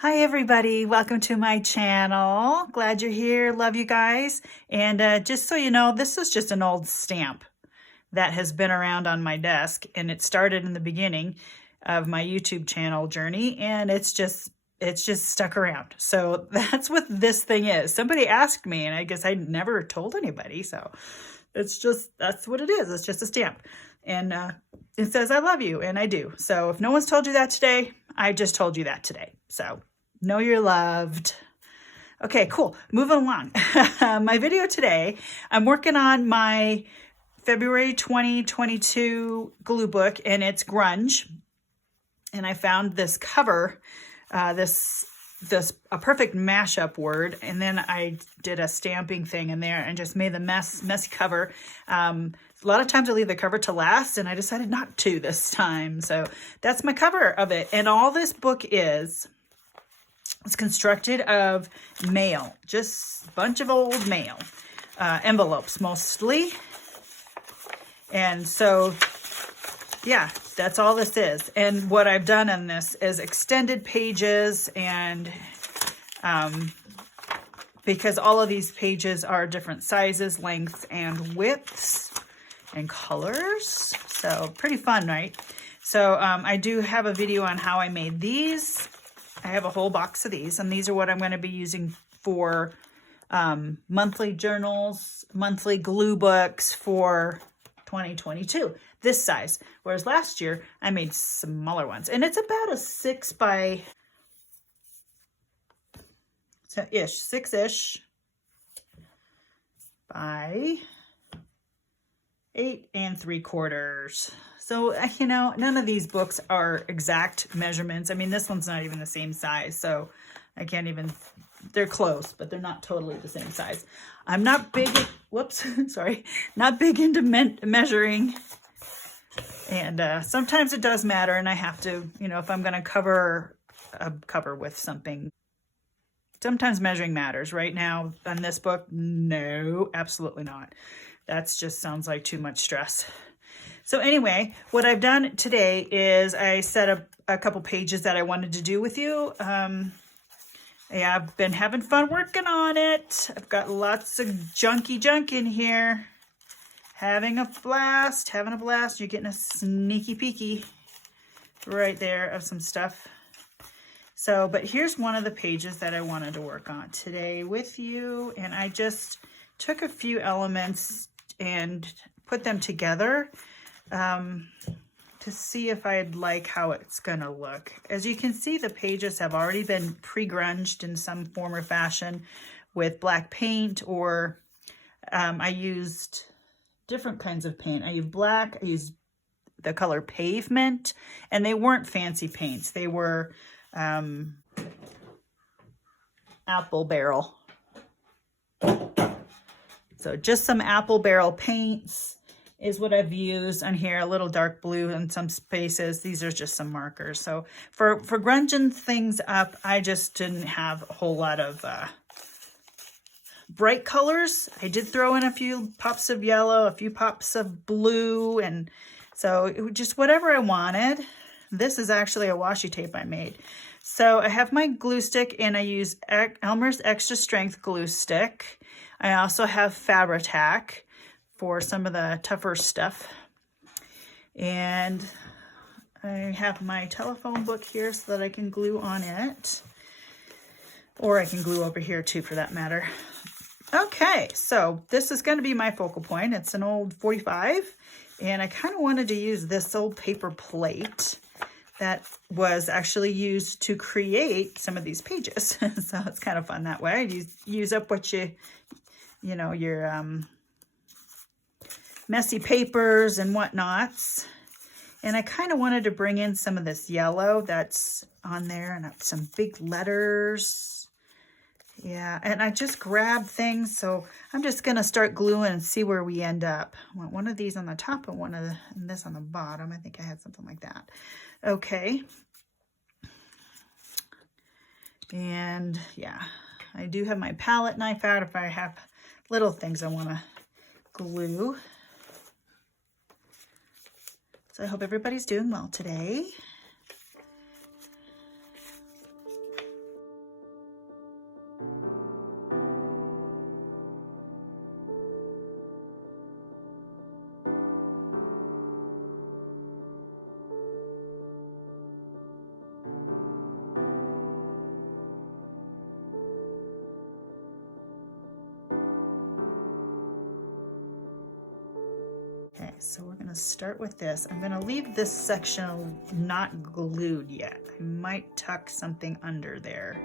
Hi everybody, welcome to my channel. Glad you're here, love you guys. And just so you know, this is just an old stamp that has been around on my desk, and it started in the beginning of my YouTube channel journey, and it's just stuck around. So that's what this thing is. Somebody asked me, and I guess I never told anybody, so that's what it is. It's just a stamp. And it says I love you, and I do. So if no one's told you that today, I just told you that today. So know you're loved. Okay, cool. Moving along. My video today, I'm working on my February 2022 glue book, and it's Grunge. And I found this cover, this a perfect mashup word, and then I did a stamping thing in there and just made the messy cover. A lot of times I leave the cover to last, and I decided not to this time. So that's my cover of it. And all this book is, it's constructed of mail, just a bunch of old mail, envelopes mostly. And so, yeah, that's all this is. And what I've done on this is extended pages, and because all of these pages are different sizes, lengths, and widths and colors. So pretty fun, right? So I do have a video on how I made these. I have a whole box of these, and these are what I'm going to be using for monthly journals, monthly glue books for 2022, this size. Whereas last year I made smaller ones, and it's about a 6 by 6-ish by 8 3/4. So, you know, none of these books are exact measurements. I mean, this one's not even the same size, so I can't even, they're close, but they're not totally the same size. I'm not big, whoops, sorry, not big into measuring. And sometimes it does matter, and I have to, you know, if I'm going to cover a cover with something, sometimes measuring matters. Right now on this book, no, absolutely not. That's just sounds like too much stress. So anyway, what I've done today is I set up a couple pages that I wanted to do with you. Yeah, I've been having fun working on it. I've got lots of junky junk in here. Having a blast, having a blast. You're getting a sneaky peeky right there of some stuff. So, but here's one of the pages that I wanted to work on today with you. And I just took a few elements and put them together to see if I'd like how it's gonna look. As you can see, the pages have already been pre-grunged in some form or fashion with black paint, or I used different kinds of paint. I used black, I used the color pavement, and they weren't fancy paints. They were apple barrel. So just some apple barrel paints is what I've used on here. A little dark blue in some spaces. These are just some markers. So for grunging things up, I just didn't have a whole lot of bright colors. I did throw in a few pops of yellow, a few pops of blue, and so it was just whatever I wanted. This is actually a washi tape I made. So I have my glue stick, and I use Elmer's Extra Strength glue stick. I also have Fabri-Tac for some of the tougher stuff. And I have my telephone book here so that I can glue on it. Or I can glue over here too, for that matter. Okay, so this is going to be my focal point. It's an old 45, and I kind of wanted to use this old paper plate that was actually used to create some of these pages. So it's kind of fun that way. You use up what you know, your messy papers and whatnots. And I kind of wanted to bring in some of this yellow that's on there, and some big letters. Yeah, and I just grabbed things, so I'm just going to start gluing and see where we end up. I want one of these on the top and and this on the bottom. I think I had something like that. Okay. And yeah, I do have my palette knife out if I have little things I want to glue. So I hope everybody's doing well today. Okay, so we're gonna start with this. I'm gonna leave this section not glued yet. I might tuck something under there.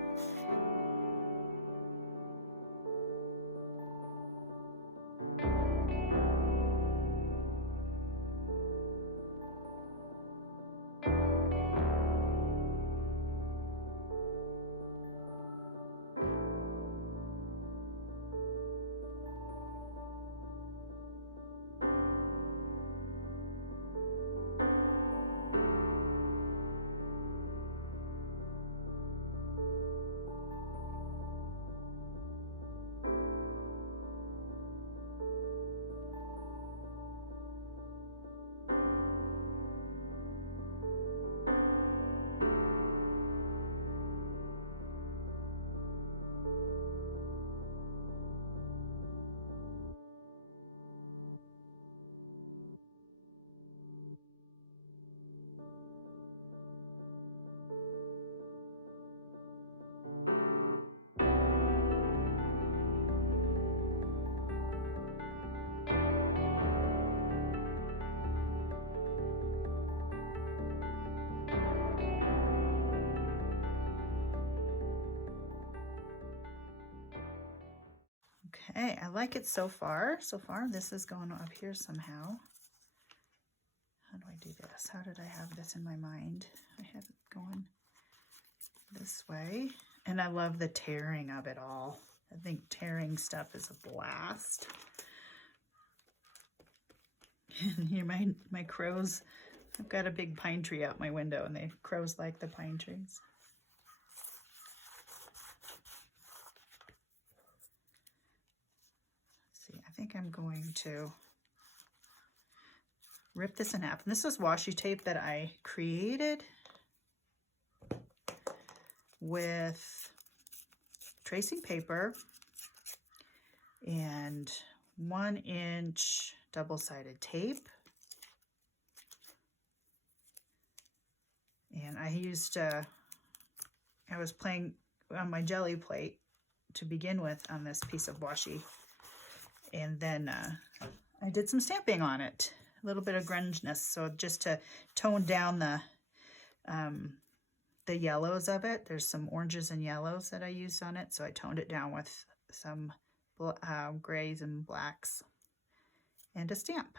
Okay, I like it so far. So far, this is going up here somehow. How do I do this? How did I have this in my mind? I had it going this way. And I love the tearing of it all. I think tearing stuff is a blast. And here my crows, I've got a big pine tree out my window and the crows like the pine trees. Let's see, I think I'm going to rip this in half. And this is washi tape that I created with tracing paper and 1-inch double-sided tape. And I used, I was playing on my jelly plate to begin with on this piece of washi. And then I did some stamping on it, a little bit of grungeness. So just to tone down the yellows of it. There's some oranges and yellows that I used on it. So I toned it down with some grays and blacks and a stamp.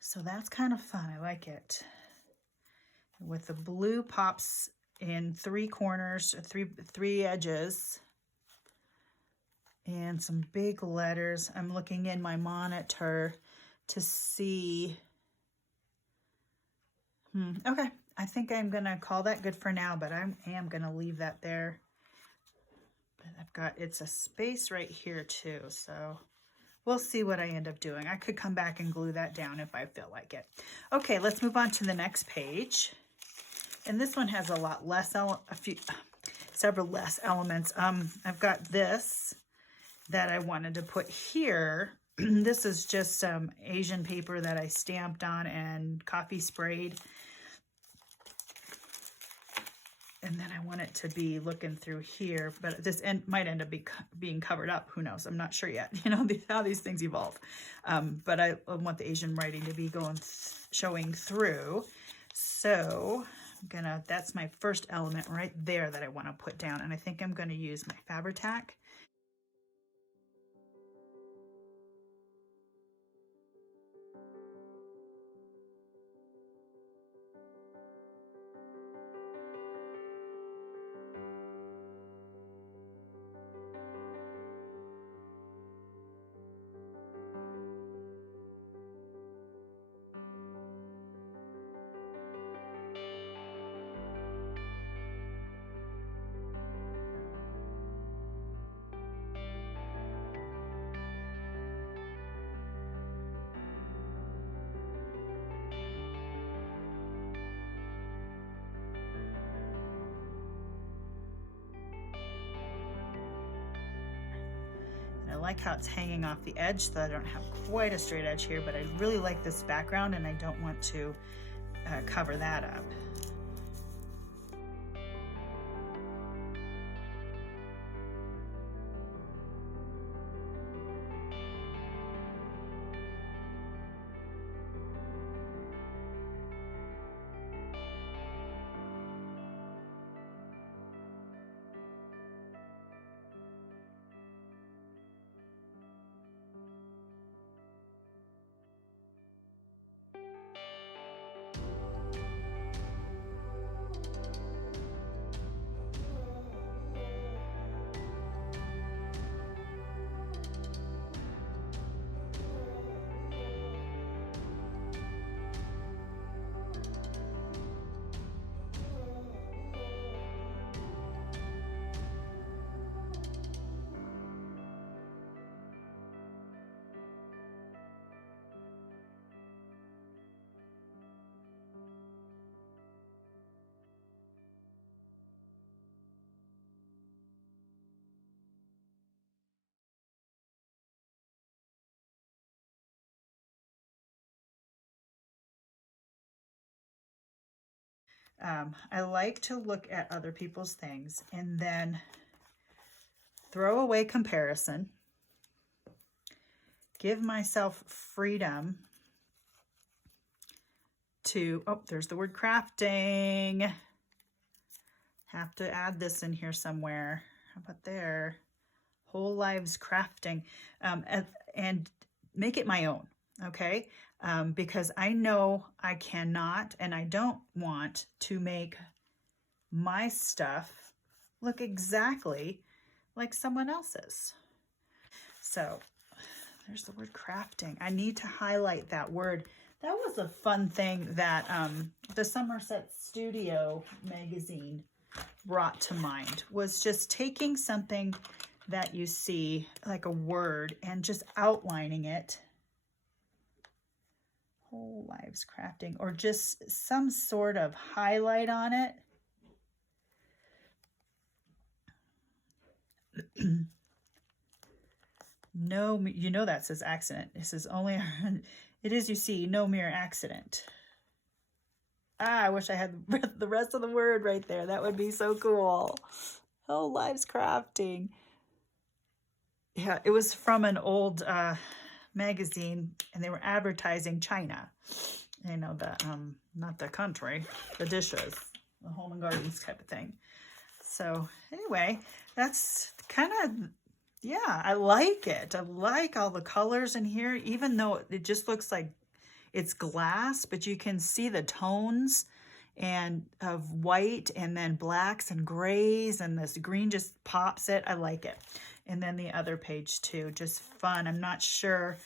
So that's kind of fun. I like it. With the blue pops in 3 corners, three edges, and some big letters. I'm looking in my monitor to see. Okay, I think I'm gonna call that good for now, but I am gonna leave that there. But it's a space right here too, so we'll see what I end up doing. I could come back and glue that down if I feel like it. Okay, let's move on to the next page. And this one has a lot less, several less elements. I've got this that I wanted to put here. This is just some Asian paper that I stamped on and coffee sprayed. And then I want it to be looking through here, but this might end up being covered up. Who knows? I'm not sure yet. You know, how these things evolve. But I want the Asian writing to be showing through. So that's my first element right there that I want to put down. And I think I'm going to use my Fabri-Tac. like how it's hanging off the edge, so I don't have quite a straight edge here, but I really like this background and I don't want to cover that up. I like to look at other people's things and then throw away comparison, give myself freedom to, oh, there's the word crafting. Have to add this in here somewhere. How about there? Whole lives crafting, and make it my own, okay? Because I know I cannot and I don't want to make my stuff look exactly like someone else's. So there's the word crafting. I need to highlight that word. That was a fun thing that the Somerset Studio magazine brought to mind, was just taking something that you see like a word and just outlining it. Whole lives crafting, or just some sort of highlight on it. No, you know that says accident. It says only, it is, you see, no mere accident. Ah, I wish I had the rest of the word right there. That would be so cool. Whole lives crafting. Yeah, it was from an old magazine, and they were advertising China. You know, the not the country, the dishes, the home and gardens type of thing. So anyway, that's kind of, yeah, I like it. I like all the colors in here, even though it just looks like it's glass, but you can see the tones and of white and then blacks and grays, and this green just pops it. I like it. And then the other page too, just fun. I'm not sure,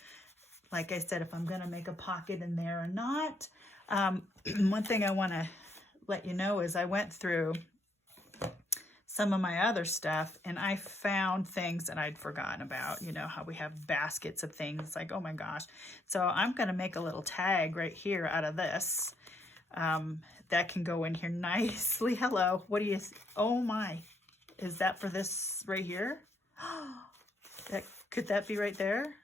like I said, if I'm gonna make a pocket in there or not. One thing I wanna let you know is I went through some of my other stuff and I found things that I'd forgotten about. You know how we have baskets of things, like, oh my gosh. So I'm gonna make a little tag right here out of this. That can go in here nicely. Hello, what do you, oh my, is that for this right here? Could that be right there?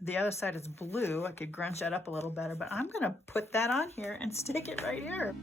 The other side is blue. I could grunge that up a little better, but I'm gonna put that on here and stick it right here.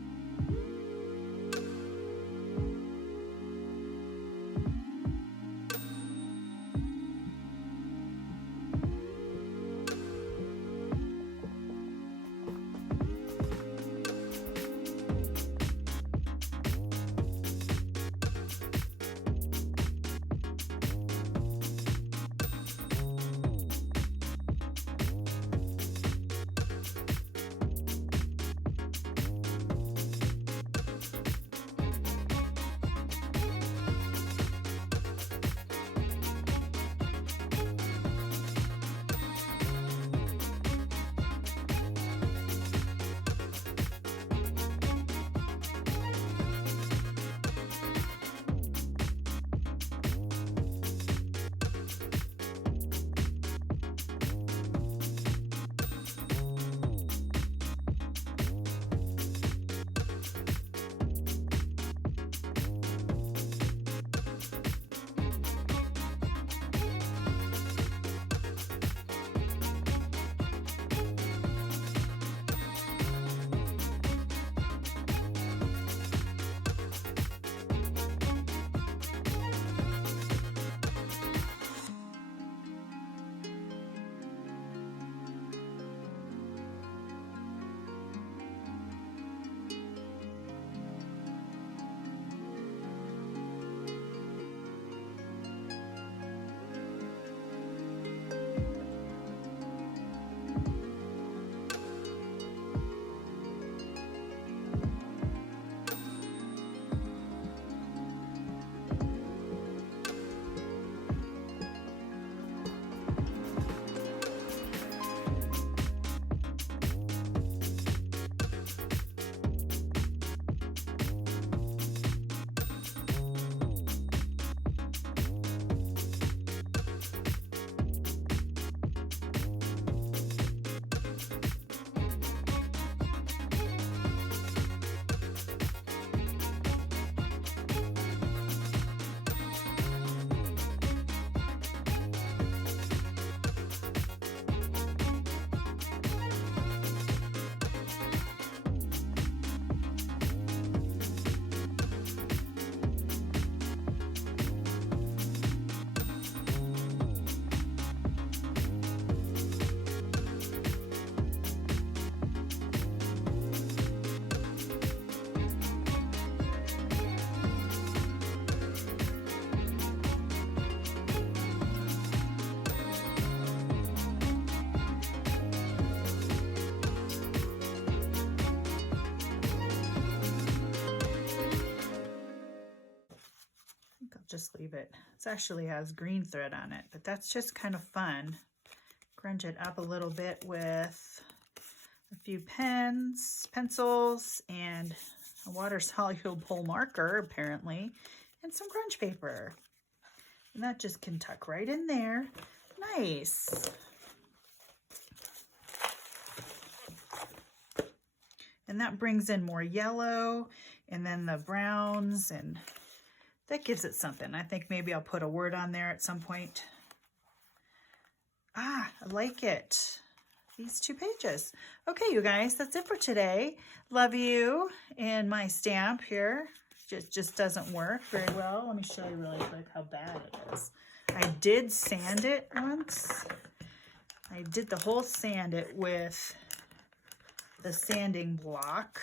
think I'll just leave it. It actually has green thread on it, but that's just kind of fun. Grunge it up a little bit with a few pens, pencils, and a water-soluble marker, apparently, and some grunge paper. And that just can tuck right in there. Nice. And that brings in more yellow, and then the browns, and that gives it something. I think maybe I'll put a word on there at some point. Ah, I like it. These 2 pages. Okay, you guys, that's it for today. Love you. And my stamp here just doesn't work very well. Let me show you really quick how bad it is. I did sand it once. I did the whole sand it with the sanding block.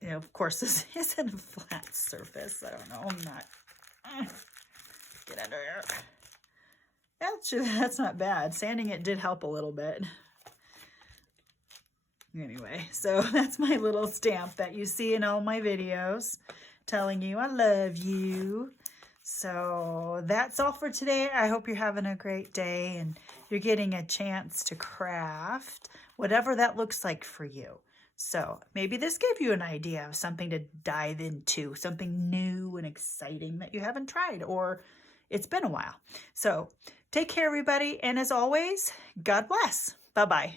You know, of course, this isn't a flat surface. I don't know. I'm not. Get under here. That's not bad. Sanding it did help a little bit. Anyway, so that's my little stamp that you see in all my videos telling you I love you. So that's all for today. I hope you're having a great day and you're getting a chance to craft whatever that looks like for you. So maybe this gave you an idea of something to dive into, something new and exciting that you haven't tried, or it's been a while. So take care, everybody. And as always, God bless. Bye-bye.